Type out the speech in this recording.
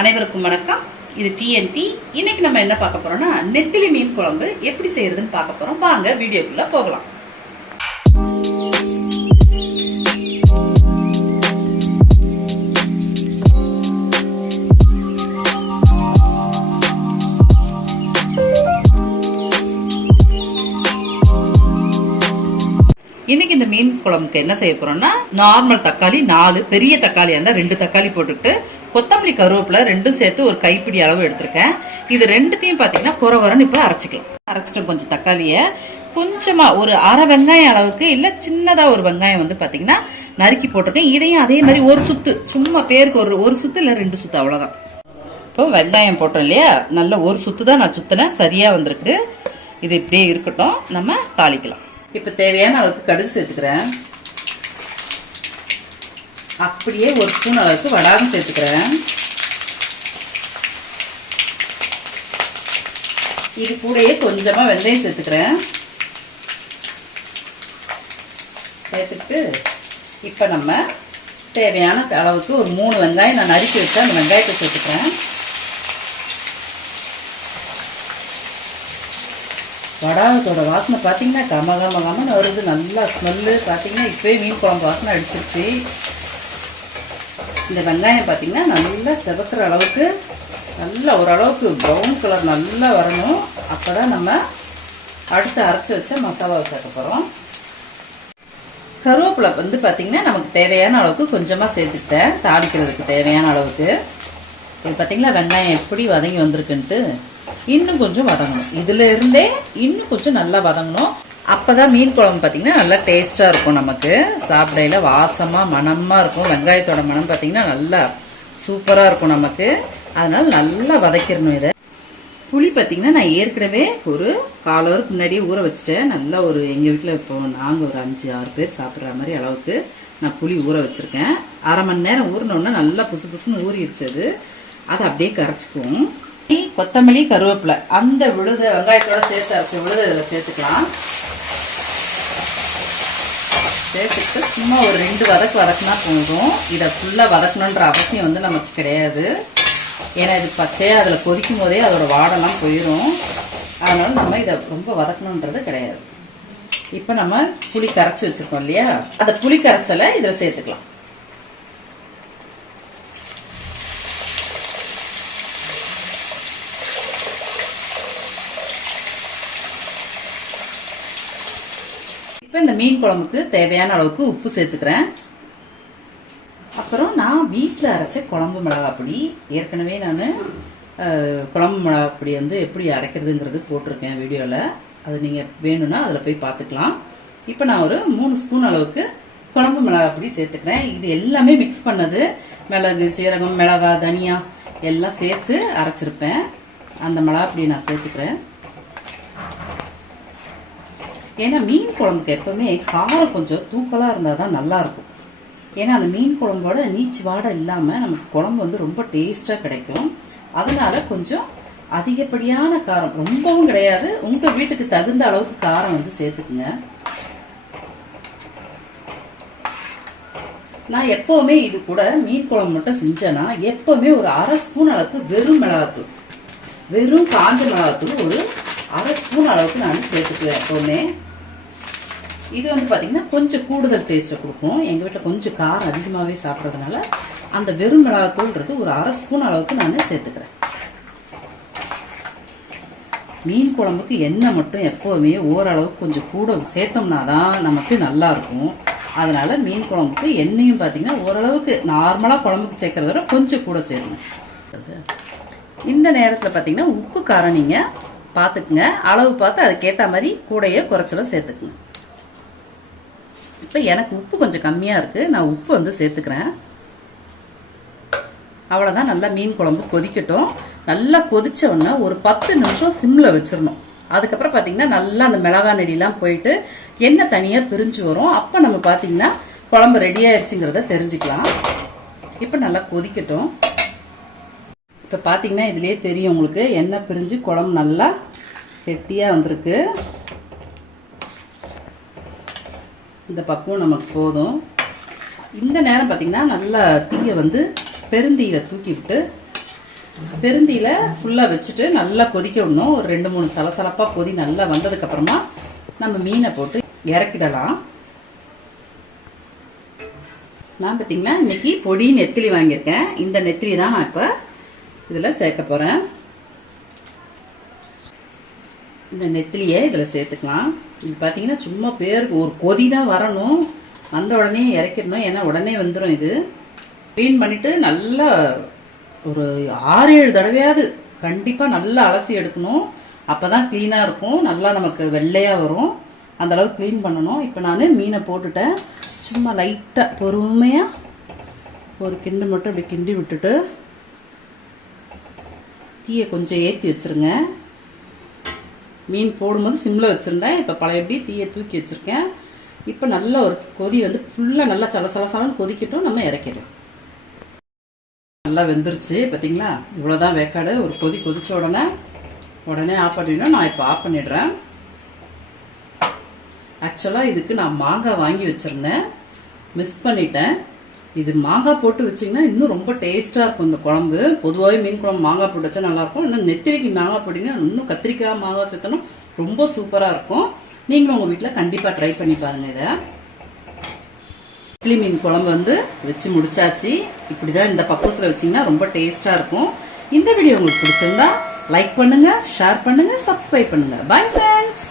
அனைவருக்கும் வணக்கம். இது டிஎன்டி இன்னைக்கு நம்ம என்ன பார்க்க போறோம்னா நெத்திலி மீன் குழம்பு எப்படி செய்யறதுன்னு பார்க்க போறோம். வாங்க வீடியோக்குள்ள போகலாம். இந்த மீன் குழம்புக்கு என்ன செய்ய போறோம்னா நார்மல் தக்காளி நாலு பெரிய தக்காளி இருந்தா ரெண்டு தக்காளி போட்டுட்டு கொத்தமல்லி கருவேப்பிலை ரெண்டும் சேர்த்து ஒரு கைப்பிடி அளவு எடுத்திருக்கேன். இது ரெண்டுத்தையும் பாத்தீங்கன்னா குறை குறைன்னு இப்போ அரைச்சிக்கலாம். அரைச்சிட்டு கொஞ்சம் தக்காளியை கொஞ்சமா ஒரு அரை வெங்காயம் அளவுக்கு இல்ல சின்னதா ஒரு வெங்காயம் வந்து பாத்தீங்கன்னா நறுக்கி போட்டிருக்கேன். இதையும் அதே மாதிரி ஒரு சுத்து. சும்மா பேருக்கு ஒரு ஒரு சுத்து இல்ல ரெண்டு சுத்து அவ்வளவுதான். இப்போ வெங்காயம் போட்டோம் இல்லையா? நல்ல ஒரு சுத்து தான் நான் சுத்தினேன். சரியா வந்திருக்கு. இது இப்படியே இருக்கட்டும். நம்ம தாளிக்கலாம். இப்போ தேவையான அளவுக்கு கடுகு சேர்த்துக்கிறேன். அப்படியே ஒரு ஸ்பூன் அளவுக்கு வடாகம் சேர்த்துக்கிறேன். இது கூடயே கொஞ்சமாக வெந்தயம் சேர்த்துக்கிறேன். சேர்த்துட்டு இப்போ நம்ம தேவையான அளவுக்கு ஒரு மூணு வெங்காயம் நான் நறுக்கி வச்சு அந்த வெங்காயத்தை சேர்த்துக்கிறேன். வடாகத்தோட வாசனை பார்த்தீங்கன்னா கம கம கமன்னு வருது. நல்லா ஸ்மெல்லு பார்த்தீங்கன்னா இப்போயே மீன் குழம்பு வாசனை அடிச்சிருச்சு. இந்த வெங்காயம் பார்த்தீங்கன்னா நல்லா செவக்கிற அளவுக்கு நல்லா ஓரளவுக்கு ப்ரௌன் கலர் நல்லா வரணும். அப்போ தான் நம்ம அடுத்து அரைச்சி வச்ச மசாலாவை சேர்க்க போகிறோம் கருவேப்பிலை வந்து பார்த்தீங்கன்னா நமக்கு தேவையான அளவுக்கு கொஞ்சமாக சேர்த்துக்கிட்டேன். தாளிக்கிறதுக்கு தேவையான அளவுக்கு. இது பார்த்தீங்களா வெங்காயம் எப்படி வதங்கி வந்திருக்குன்ட்டு. இன்னும் கொஞ்சம் வதங்கணும். இதுல இருந்தே இன்னும் கொஞ்சம் நல்லா வதங்கணும். அப்பதான் மீன் குழம்பு பார்த்தீங்கன்னா நல்லா டேஸ்டா இருக்கும் நமக்கு. சாப்பிடையில வாசமா மணமாக இருக்கும். வெங்காயத்தோட மனம் பார்த்தீங்கன்னா நல்லா சூப்பரா இருக்கும் நமக்கு. அதனால நல்லா வதக்கிடணும் இதை. புளி பார்த்தீங்கன்னா நான் ஏற்கனவே ஒரு கால் ஹவருக்கு முன்னாடியே ஊற வச்சுட்டேன். நல்லா ஒரு எங்கள் வீட்டில் இப்போ நாங்கள் ஒரு அஞ்சு ஆறு பேர் சாப்பிட்ற மாதிரி அளவுக்கு நான் புளி ஊற வச்சுருக்கேன். அரை மணி நேரம் ஊறினோடனே நல்லா புசு புசுன்னு ஊறிடுச்சு அது. அதை அப்படியே கரைச்சிக்குவோம். கொத்தமல்லி கருவேப்பிலை. அந்த விழுத வெங்காயத்தோட சேர்த்து அரைச்ச விழுத இதில் சேர்த்துக்கலாம். சேர்த்துட்டு சும்மா ஒரு ரெண்டு வதக்கு வதக்குனா போதும். இதை ஃபுல்லாக வதக்கணுன்ற அவசியம் வந்து நமக்கு கிடையாது. ஏன்னா இது பச்சையாக அதில் கொதிக்கும் போதே அதோட வாடெல்லாம் போயிடும் அதனால நம்ம இதை ரொம்ப வதக்கணுன்றது கிடையாது. இப்போ நம்ம புளி கரைச்சி வச்சிருக்கோம் இல்லையா? அந்த புளி கரைச்சலை இதில் சேர்த்துக்கலாம். இப்போ இந்த மீன் குழம்புக்கு தேவையான அளவுக்கு உப்பு சேர்த்துக்கிறேன். அப்புறம் நான் வீட்டில் அரைச்ச குழம்பு மிளகா பொடி ஏற்கனவே நான் குழம்பு மிளகா பொடி வந்து எப்படி அரைக்கிறதுங்கிறது போட்டிருக்கேன் வீடியோவில் அது நீங்கள் வேணும்னா அதில் போய் பார்த்துக்கலாம். இப்போ நான் ஒரு மூணு ஸ்பூன் அளவுக்கு குழம்பு மிளகா பொடி சேர்த்துக்கிறேன். இது எல்லாமே மிக்ஸ் பண்ணது. மிளகு சீரகம் மிளகா தனியா எல்லாம் சேர்த்து அரைச்சிருப்பேன். அந்த மிளகா பொடி நான் சேர்த்துக்கிறேன். ஏன்னா மீன் குழம்புக்கு எப்பவுமே காரம் கொஞ்சம் தூக்கலாக இருந்தால் தான் நல்லாயிருக்கும். ஏன்னா அந்த மீன் குழம்போட நீச்சு வாடை இல்லாமல் நமக்கு குழம்பு வந்து ரொம்ப டேஸ்டாக கிடைக்கும். அதனால கொஞ்சம் அதிகப்படியான காரம் ரொம்பவும் கிடையாது. உங்கள் வீட்டுக்கு தகுந்த அளவுக்கு காரம் வந்து சேர்த்துக்குங்க. நான் எப்போவுமே இது கூட மீன் குழம்பு மட்டும் செஞ்சேன்னா எப்போவுமே ஒரு அரை ஸ்பூன் அளவுக்கு வெறும் மிளகாத்தூள் வெறும் காஞ்ச மிளகாத்தூள் ஒரு அரை ஸ்பூன் அளவுக்கு நான் சேர்த்துக்குவேன் எப்போவுமே. இது வந்து பார்த்தீங்கன்னா கொஞ்சம் கூடுதல் டேஸ்ட்டை கொடுக்கும். எங்கள் வீட்டில் கொஞ்சம் காரம் அதிகமாகவே சாப்பிட்றதுனால அந்த வெறும் மிளகாத்தூள்ன்றது ஒரு அரை ஸ்பூன் அளவுக்கு நான் சேர்த்துக்கிறேன். மீன் குழம்புக்கு எண்ணெய் மட்டும் எப்போவுமே ஓரளவுக்கு கொஞ்சம் கூட சேர்த்தோம்னா தான் நமக்கு நல்லா இருக்கும். மீன் குழம்புக்கு எண்ணெயும் பார்த்தீங்கன்னா ஓரளவுக்கு நார்மலாக குழம்புக்கு சேர்க்குறத விட கொஞ்சம் கூட சேரணும் இந்த நேரத்தில் பார்த்தீங்கன்னா உப்பு காரம் நீங்கள் பார்த்துக்குங்க அளவு பார்த்து அதுக்கேற்ற மாதிரி கூடையே குறைச்சல சேர்த்துக்குங்க. இப்போ எனக்கு உப்பு கொஞ்சம் கம்மியாக இருக்குது நான் உப்பு வந்து சேர்த்துக்கிறேன். அவ்வளோதான் நல்லா மீன் குழம்பு கொதிக்கட்டும். நல்லா கொதிச்ச ஒரு பத்து நிமிஷம் சிம்மில் வச்சிடணும் அதுக்கப்புறம் பார்த்தீங்கன்னா நல்லா அந்த மிளகா நெடிலாம் போயிட்டு எண்ணெய் தனியாக பிரிஞ்சு வரும். அப்போ நம்ம பார்த்தீங்கன்னா குழம்பு ரெடி ஆயிடுச்சுங்கிறத தெரிஞ்சுக்கலாம். இப்போ நல்லா கொதிக்கட்டும். இப்போ பார்த்தீங்கன்னா இதுலேயே தெரியும் உங்களுக்கு. எண்ணெய் பிரிஞ்சு குழம்பு நல்லா கெட்டியாக வந்திருக்கு. இந்த பக்குவம் நமக்கு போதும். இந்த நேரம் பார்த்தீங்கன்னா நல்லா தீயை வந்து பெருந்தீயை தூக்கி விட்டு பெருந்தியில ஃபுல்லாக வச்சுட்டு நல்லா கொதிக்க விடணும். ஒரு ரெண்டு மூணு சலசலப்பாக கொதி நல்லா வந்ததுக்கு அப்புறமா நம்ம மீனை போட்டு இறக்கிடலாம். நான் பார்த்தீங்கன்னா இன்னைக்கு பொடி நெத்திலி வாங்கியிருக்கேன். இந்த நெத்திலி தான் நான் இப்போ இதில் சேர்க்க போகிறேன் இந்த நெத்திலியை இதில் சேர்த்துக்கலாம். இது பார்த்தீங்கன்னா சும்மா பேருக்கு ஒரு கொதி தான் வரணும். வந்த உடனே இறக்கிடணும். ஏன்னா உடனே வந்துடும் இது. க்ளீன் பண்ணிவிட்டு நல்லா ஒரு ஆறு ஏழு தடவையாவது கண்டிப்பாக நல்லா அலசி எடுக்கணும். அப்போ தான் க்ளீனாக இருக்கும். நல்லா நமக்கு வெள்ளையாக வரும். அந்தளவுக்கு க்ளீன் பண்ணணும். இப்போ நான் மீனை போட்டுட்டேன். சும்மா லைட்டாக பொறுமையாக ஒரு கிண்டு மட்டும் இப்படி கிண்டி விட்டுட்டு தீயை கொஞ்சம் ஏற்றி வச்சிருங்க. மீன் போடும்போது சிம்மில் வச்சுருந்தேன். இப்போ பழையபடி தீயை தூக்கி வச்சுருக்கேன். இப்போ நல்ல ஒரு கொதி வந்து ஃபுல்லாக நல்லா சல கொதிக்கட்டும் நம்ம இறக்கிடும் நல்லா வெந்துருச்சு பார்த்தீங்களா இவ்வளோதான் வேக்காடு. ஒரு கொதி கொதிச்ச உடனே உடனே ஆஃப் பண்ணிடணும். நான் இப்போ ஆஃப் பண்ணிடுறேன். ஆக்சுவலாக இதுக்கு நான் மாங்காய் வாங்கி வச்சுருந்தேன். மிஸ் பண்ணிட்டேன். இது மாங்காய் போட்டு வச்சிங்கன்னா இன்னும் ரொம்ப டேஸ்ட்டாக இருக்கும் இந்த குழம்பு. பொதுவாகவே மீன் குழம்பு மாங்காய் போட்டு வச்சா நல்லாயிருக்கும் இன்னும் நெத்திரிக்கு மாங்காய் போட்டிங்கன்னா இன்னும் கத்திரிக்காய் மாங்காய் சேர்த்தணும் ரொம்ப சூப்பராக இருக்கும். நீங்களும் உங்கள் வீட்டில் கண்டிப்பாக ட்ரை பண்ணி பாருங்கள் இதை. இட்லி மீன் குழம்பு வந்து வச்சு முடிச்சாச்சு. இப்படி தான் இந்த பக்குவத்தில் வச்சிங்கன்னா ரொம்ப டேஸ்ட்டாக இருக்கும். இந்த வீடியோ உங்களுக்கு பிடிச்சிருந்தா லைக் பண்ணுங்கள் ஷேர் பண்ணுங்கள் சப்ஸ்கிரைப் பண்ணுங்கள் பை ஃப்ரெண்ட்ஸ்